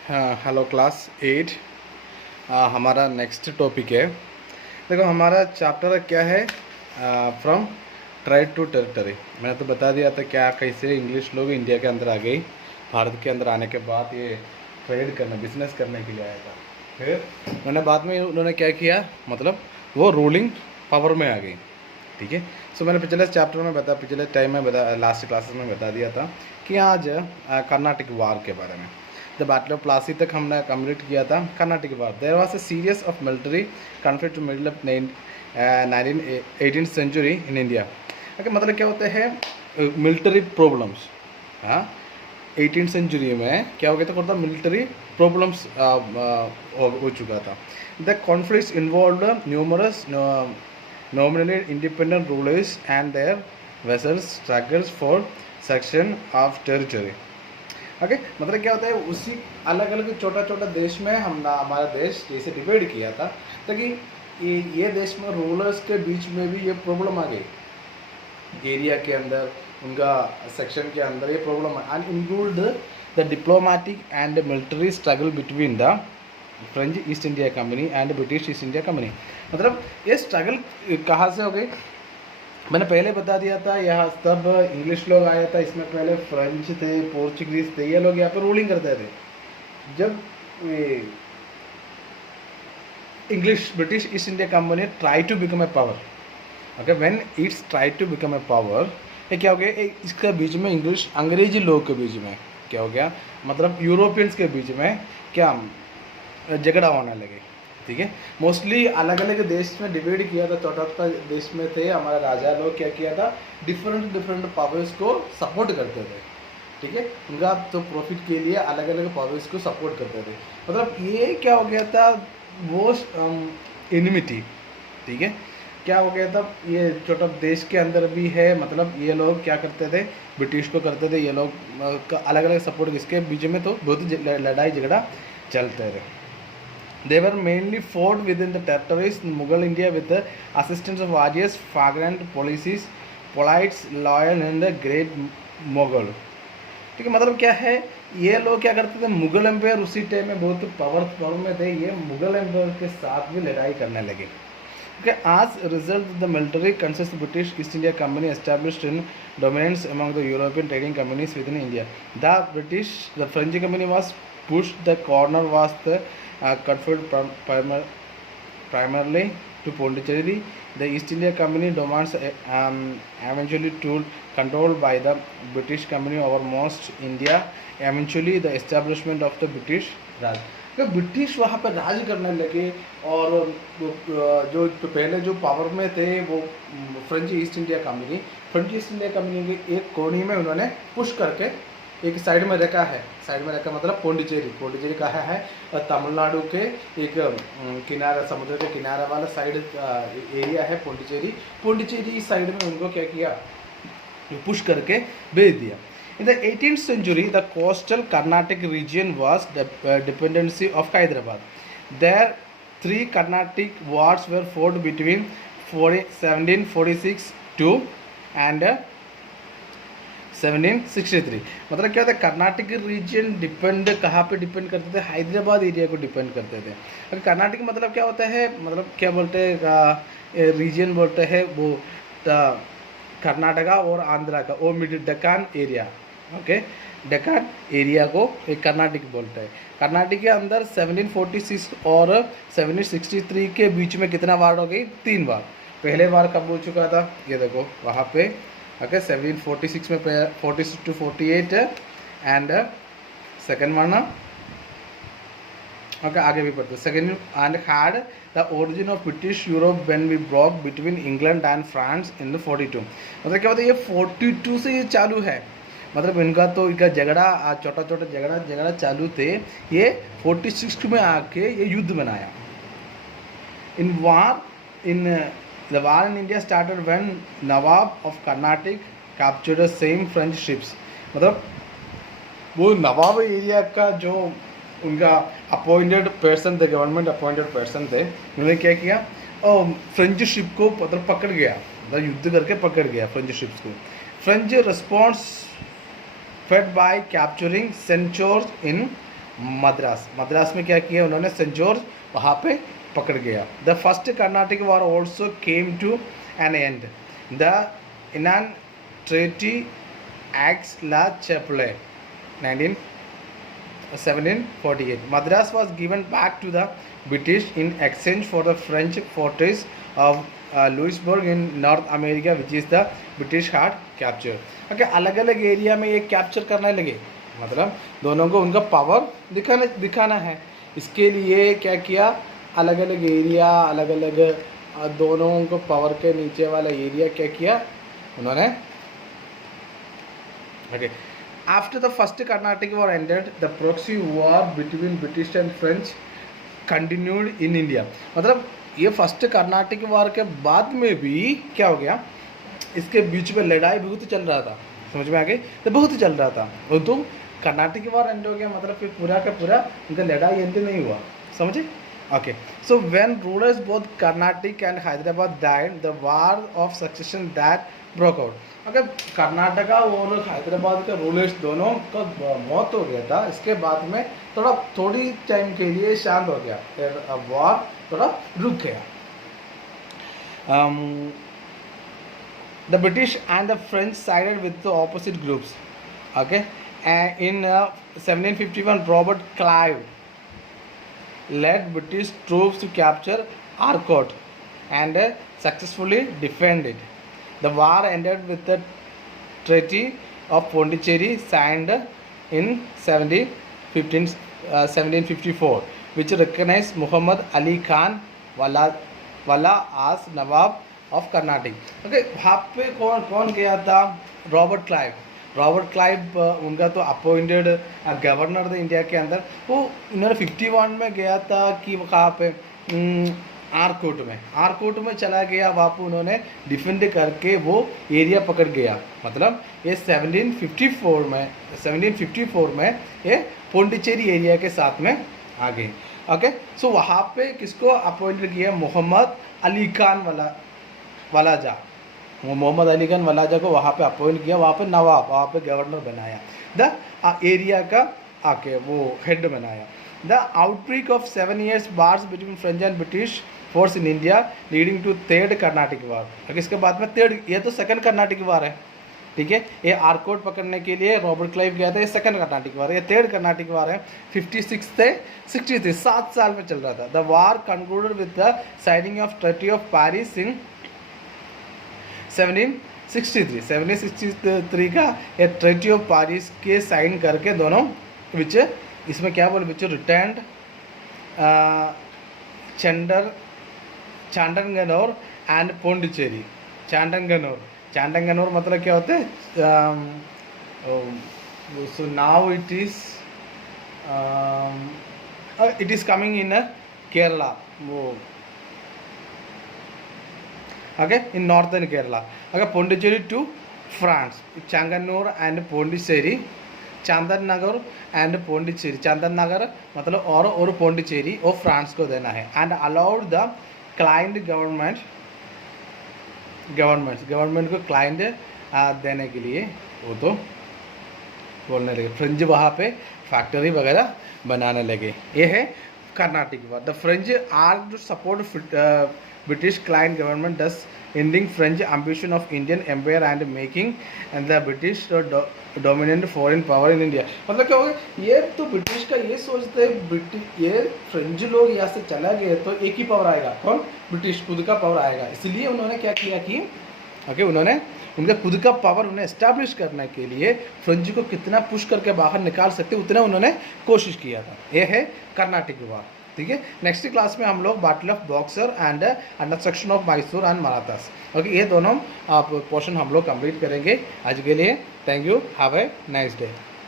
हाँ, hello class 8। हमारा next topic है। देखो हमारा चैप्टर क्या है, फ्रॉम ट्रेड टू टेरिटरी। मैंने तो बता दिया था क्या कैसे इंग्लिश लोग इंडिया के अंदर आ गई। भारत के अंदर आने के बाद ये ट्रेड करने बिजनेस करने के लिए आया था। फिर मैंने बाद में उन्होंने क्या किया, मतलब वो रूलिंग पावर में आ गई। ठीक है। सो मैंने पिछले चैप्टर में पिछले टाइम में लास्ट क्लासेस में बता दिया था कि आज कर्नाटक वार के बारे में। द बैटल ऑफ प्लासी तक हमने कंप्लीट किया था। Carnatic war, there was a series of military conflict middle of 18th century in India. Okay, मतलब क्या होते हैं मिलिट्री प्रॉब्लम्स। हाँ, 18th सेंचुरी में क्या हो गया था, थोड़ा मिलिट्री प्रॉब्लम्स हो चुका था। The conflicts involve numerous nominally independent rulers and their vassals struggles for section of territory. Okay, मतलब क्या होता है, उसी अलग अलग छोटा छोटा देश में हमारा देश जैसे डिवाइड किया था, ताकि ये देश में रूलर्स के बीच में भी ये प्रॉब्लम आ गई। एरिया के अंदर उनका सेक्शन के अंदर ये प्रॉब्लम है, and include the diplomatic and military struggle between the French east India company and British East India company. मतलब ये स्ट्रगल कहाँ से हो गई, मैंने पहले बता दिया था। यहाँ तब इंग्लिश लोग आया था, इसमें पहले फ्रेंच थे, पोर्चुगीज थे, ये लोग यहाँ पे रूलिंग करते थे। जब English British East India company try to become a power, okay, when it's try to become a power, ये क्या हो गया, इसके बीच में इंग्लिश अंग्रेजी लोग के बीच में क्या हो गया, मतलब यूरोपियंस के बीच में क्या झगड़ा होने लगे। ठीक है, मोस्टली अलग अलग देश में डिवाइड किया था, छोटा छोटा देश में थे। हमारा राजा लोग क्या किया था, डिफरेंट डिफरेंट पावर्स को सपोर्ट करते थे। ठीक है, उनका तो प्रॉफिट के लिए अलग अलग पावर्स को सपोर्ट करते थे। मतलब ये क्या हो गया था, वो एनिमिटी। ठीक है, क्या हो गया था, ये छोटा देश के अंदर भी है, मतलब ये लोग क्या करते थे, ब्रिटिश को करते थे, ये लोग अलग अलग सपोर्ट, इसके बीच में तो बहुत ही लड़ाई झगड़ा चलते थे। They were mainly fought within the territories in Mughal India with the assistance of various fragrant policies, polites, loyal and the great Mughal. ठीक है, मतलब क्या है, ये लोग क्या करते थे, मुगल एम्पायर उसी टाइम में बहुत पावर में थे, ये मुगल एम्पायर के साथ भी लड़ाई करने लगे। Okay, as a result, the military consists of British East India Company established in dominance among the European trading companies within India. The French company was pushed. The corner was the confined primarily to Pondicherry. The East India Company domains eventually controlled by the British Company over most India. Eventually, the establishment of the British Raj. तो British वहाँ पर राज करने लगे, और जो पहले जो power में थे वो फ्रेंच ईस्ट इंडिया कंपनी के एक कोनी में उन्होंने पुश करके एक साइड में रखा है। साइड में रखा मतलब पौंडीचेरी कहा है, और तमिलनाडु के एक किनारा, समुद्र के किनारा वाला साइड एरिया है पौंडीचेरी साइड में उनको क्या किया, पुश करके भेज दिया। In the 18th century, the coastal Carnatic region was the dependency of Hyderabad. There, three Carnatic wars were fought between 1746 to and 1763। मतलब क्या होता है, कर्नाटक रीजन डिपेंड कहाँ पे डिपेंड करते थे, हैदराबाद एरिया को डिपेंड करते थे। अगर कर्नाटक मतलब क्या होता है, मतलब क्या बोलते हैं, रीजन बोलते हैं वो कर्नाटका और आंध्रा का, वो mid Deccan area. Okay, Deccan area को एक कर्नाटक बोलते हैं। कर्नाटक के अंदर 1746 और 1763 के बीच में कितना वार हो गई, 3 बार। पहले बार कब हो चुका था, ये देखो वहाँ पे, ओके, 1746 में 46 to 48 and second one, okay, आगे भी पढ़ते, second and had the origin of British Europe when we broke between England and France in the 42। मतलब क्या होता है, ये 42 से ये चालू है, मतलब इनका झगड़ा छोटा छोटा झगड़ा चालू थे, ये 46 में आके ये युद्ध बनाया। In the war in India started when Nawab of Karnataka captured same French ships. मतलब वो नवाब एरिया का जो उनका अपॉइंटेड पर्सन थे, गवर्नमेंट अपॉइंटेड पर्सन थे, उन्होंने क्या किया, और फ्रेंच शिप को मतलब पकड़ गया, मतलब युद्ध करके पकड़ गया फ्रेंच शिप्स को। French response fed by capturing centaurs in Madras. Madras में क्या किया उन्होंने, सेंट जॉर्ज वहाँ पे पकड़ गया। The first Carnatic war also came to an end the इनान treaty Aix la Chapelle 1748. Madras was given back to the British in exchange for the French fortress of Louisbourg in North America, which is the British had captured. Okay, अलग अलग area में ये capture करने लगे, मतलब दोनों को उनका पावर दिखाना है। इसके लिए क्या किया, अलग अलग एरिया, अलग अलग दोनों को पावर के नीचे वाला एरिया क्या किया उन्होंने। okay. After the first Carnatic War ended, the proxy war between British and French continued in India. मतलब ये फर्स्ट कर्नाटिक वार के बाद में भी क्या हो गया, इसके बीच में लड़ाई बहुत चल रहा था, समझ में आ गई, तो बहुत चल रहा था। और तो कर्नाटिक वार एंड हो गया, मतलब फिर पूरा का पूरा उनका लड़ाई एंड नहीं हुआ, समझे। Okay, so when rulers both Carnatic and Hyderabad died, the war of succession that broke out. अगर कर्नाटका और हैदराबाद के रूलर्स दोनों का मौत हो गया था, इसके बाद में थोड़ी टाइम के लिए शांत हो गया, वॉर थोड़ा रुक गया। The British and the French sided with the opposite groups. Okay, and in 1751, Robert Clive led British troops to capture Arcot and successfully defend it. The war ended with the Treaty of Pondicherry signed in 1754, which recognized Muhammad Ali Khan Wala as Nawab of Carnatic. Okay, वहाँ पे कौन गया था, Robert Clive. Robert Clive उनका तो appointed governor थे India के अंदर। वो उन्होंने 51 में गया था कि कहाँ पे, आरकोट में चला गया, वहाँ पर उन्होंने डिफेंड करके वो एरिया पकड़ गया। मतलब ये 1754 में ये पोंडिचेरी एरिया के साथ में आ गए। ओके, सो वहाँ पे किसको अपॉइंट किया, मोहम्मद अली खान वालाजा। मोहम्मद अली खान वालाजा को वहाँ पे अपॉइंट किया, वहाँ पे नवाब, वहाँ पे गवर्नर बनाया, द एरिया का आके वो हेड बनाया। The outbreak of 7 years wars between French and British force in India leading to third Carnatic war. अगर इसके बाद में ये तो सेकंड कर्नाटिक वार है, ठीक है। ये आरकोट पकड़ने के लिए रॉबर्ट क्लाइव गया था, ये सेकंड कर्नाटिक वार है। ये थर्ड कर्नाटिक वार है, 56 से 63, 7 साल में चल रहा था। The war concluded with the signing of treaty of Paris in 1763 का ये ट्रीटी ऑफ पेरिस के साइन करके दोनों विच, इसमें क्या बोले, which returned Chandernagore and Pondicherry. Chandernagore मतलब क्या होते हैं, so now it is coming in Kerala, वो ओके, इन नॉर्थन केरला। अगर पोंडिचेरी टू फ्रांस, चांगनूर and Pondicherry, Chandannagar and Pondicherry, Chandannagar मतलब और पोंडिचेरी और फ्रांस को देना है। And allowed the client government को क्लाइंट देने के लिए वो तो बोलने लगे। फ्रेंच वहाँ पे फैक्ट्री वगैरह बनाने लगे। ये है Carnatic war. The French are to support British client government, thus ending French ambition of Indian empire and making and the British dominant foreign power in India। मतलब क्या होगा, ये तो ब्रिटिश का ये सोचते हैं, ये फ्रेंच लोग यहाँ से चला गए तो एक ही पावर आएगा, कौन, ब्रिटिश खुद का पावर आएगा। इसलिए उन्होंने क्या किया कि ओके, उन्होंने उनका खुद का पावर उन्हें एस्टैब्लिश करने के लिए फ्रेंच को कितना पुश करके बाहर निकाल सकते उतना उन्होंने कोशिश किया था। ये है कर्नाटिक वार, ठीक है। नेक्स्ट क्लास में हम लोग बैटल ऑफ बॉक्सर एंड अंडरसेक्शन of Mysore and Marathas, okay, ये दोनों पोर्शन हम लोग कंप्लीट करेंगे। आज के लिए thank you, have a nice day.